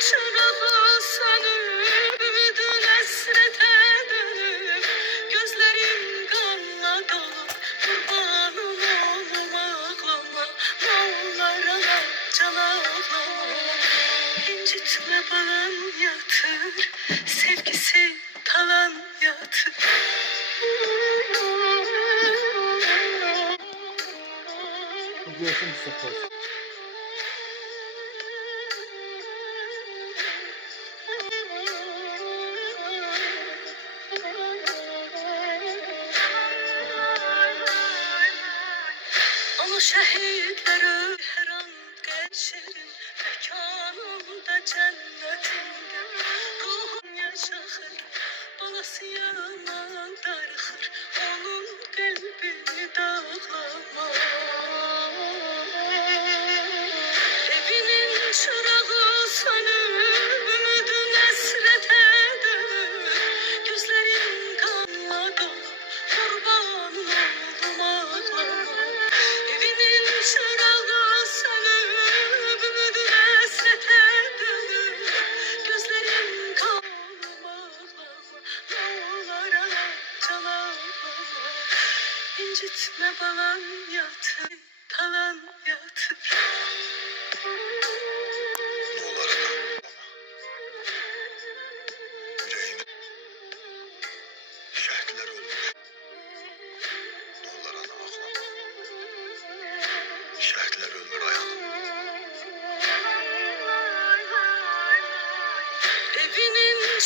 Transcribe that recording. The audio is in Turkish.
çırağı sönüp ümidin hasrete dönüp gözlerim kanla dolup kurbanım oğlum ağlama Moğollara can ağlama incitme balan yatır sevgisi talan yatır. Diyorsun bir sefer. Onu şehitleri her an geçerim mekanımda cennetimde ruhum yaşar balası yaman darıxır onun kalbini dağlama evinin çırağı sönüp ümidin hasrete dönüp gözlerim kanla dolup kurbanım oğlum ağlama evinin çırağı sönüp ümidin hasrete dönüp gözlerim kanım ağlama Moğollara can ağlama incitme balan yatır talan yatır. Şəhidlər ölmüş. Nolar ana ağlama. Şəhidlər ölmür ayağım. Evinin